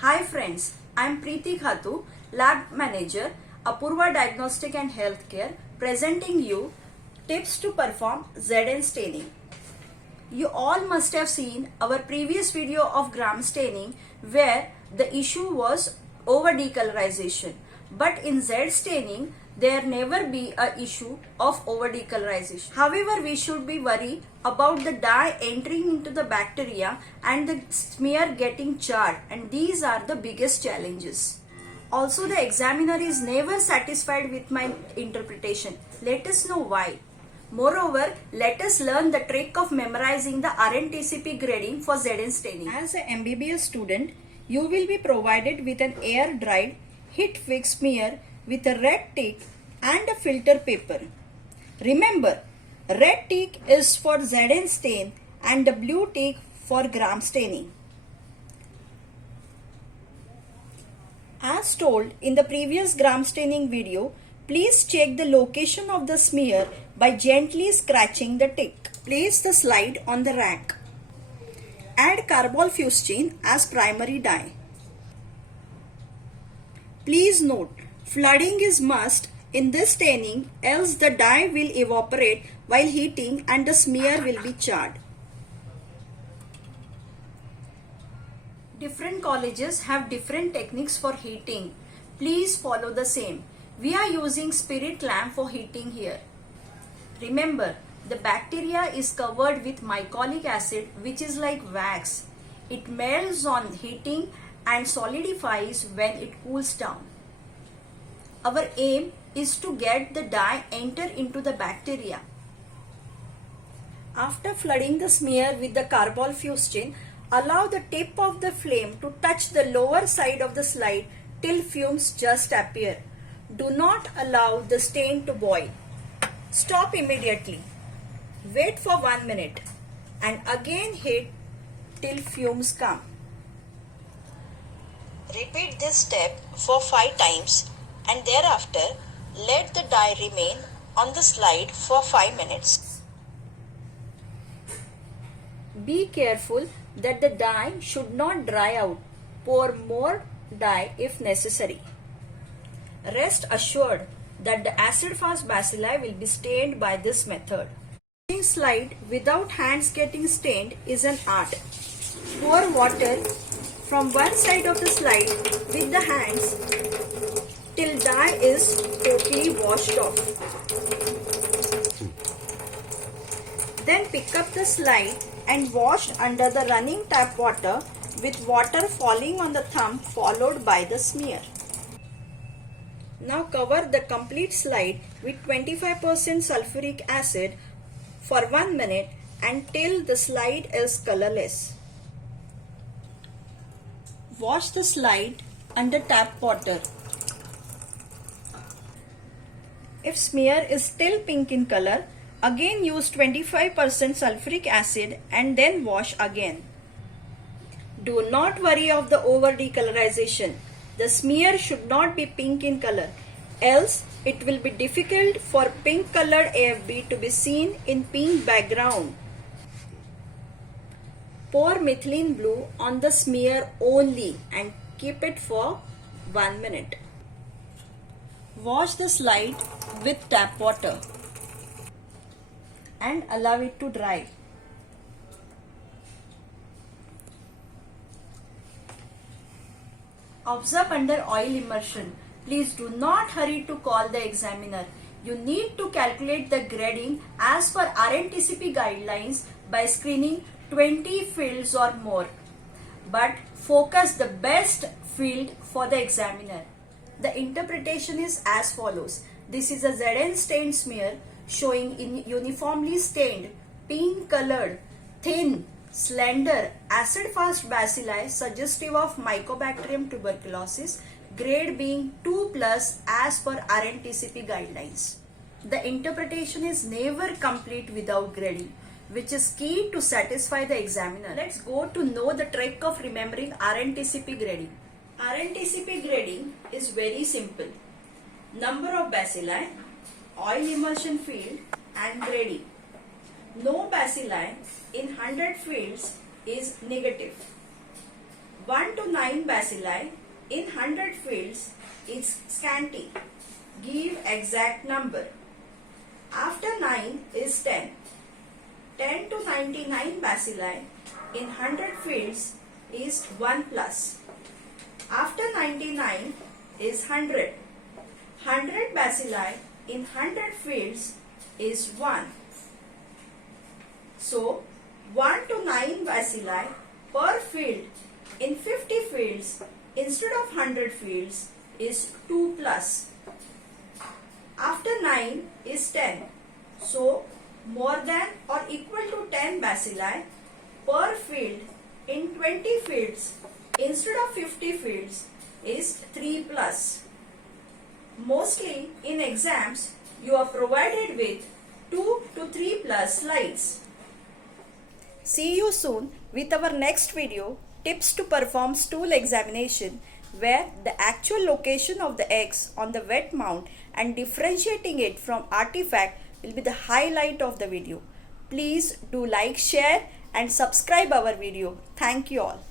Hi friends, I am Preeti Khatu, Lab Manager, Apurva Diagnostic and Healthcare, presenting you tips to perform ZN staining. You all must have seen our previous video of gram staining where the issue was over decolorization. But in Z staining, there never be a issue of over decolorization. However, we should be worried about the dye entering into the bacteria and the smear getting charred, and these are the biggest challenges. Also, the examiner is never satisfied with my interpretation. Let us know why. Moreover, let us learn the trick of memorizing the RNTCP grading for ZN staining. As an MBBS student, you will be provided with an air-dried, heat-fixed smear with a red tick and a filter paper. Remember, red tick is for ZN stain and the blue tick for gram staining. As told in the previous gram staining video, please check the location of the smear by gently scratching the tick. Place the slide on the rack. Add carbol fustian as primary dye. Please note, flooding is must in this staining, else the dye will evaporate while heating and the smear will be charred. Different colleges have different techniques for heating. Please follow the same. We are using spirit lamp for heating here. Remember, the bacteria is covered with mycolic acid, which is like wax. It melts on heating and solidifies when it cools down. Our aim is to get the dye enter into the bacteria. After flooding the smear with the carbol fustian, allow the tip of the flame to touch the lower side of the slide till fumes just appear. Do not allow the stain to boil. Stop immediately. Wait for 1 minute and again heat till fumes come. Repeat this step for 5 times and thereafter let the dye remain on the slide for 5 minutes. Be careful that the dye should not dry out. Pour more dye if necessary. Rest assured that the acid-fast bacilli will be stained by this method. Using slide without hands getting stained is an art. Pour water from one side of the slide with the hands till dye is totally washed off. Then pick up the slide and wash under the running tap water with water falling on the thumb followed by the smear. Now cover the complete slide with 25% sulfuric acid for 1 minute until the slide is colorless. Wash the slide under tap water. If smear is still pink in color, again use 25% sulfuric acid and then wash again. Do not worry of the over decolorization. The smear should not be pink in color, else it will be difficult for pink colored AFB to be seen in pink background. Pour methylene blue on the smear only and keep it for 1 minute. Wash the slide with tap water and allow it to dry. Observe under oil immersion. Please do not hurry to call the examiner. You need to calculate the grading as per RNTCP guidelines by screening 20 fields or more. But focus the best field for the examiner. The interpretation is as follows. This is a ZN stained smear showing in uniformly stained, pink colored, thin, slender, acid-fast bacilli suggestive of Mycobacterium tuberculosis, grade being 2+ as per RNTCP guidelines. The interpretation is never complete without grading, which is key to satisfy the examiner. Let's go to know the trick of remembering RNTCP grading. RNTCP grading is very simple. Number of bacilli, oil emulsion field and grading. No bacilli in 100 fields is negative. 1 to 9 bacilli in 100 fields is scanty. Give exact number. After 9 is 10. 10 to 99 bacilli in 100 fields is 1 plus. After 99 is 100. 100 bacilli in 100 fields is 1. So 1 to 9 bacilli per field in 50 fields instead of 100 fields is 2 plus. After 9 is 10. So more than or equal to 10 bacilli per field in 20 fields instead of 50 fields is 3 plus. Mostly in exams you are provided with 2 to 3 plus slides. See you soon with our next video, tips to perform stool examination, where the actual location of the eggs on the wet mount and differentiating it from artifact will be the highlight of the video. Please do like, share and subscribe our video. Thank you all.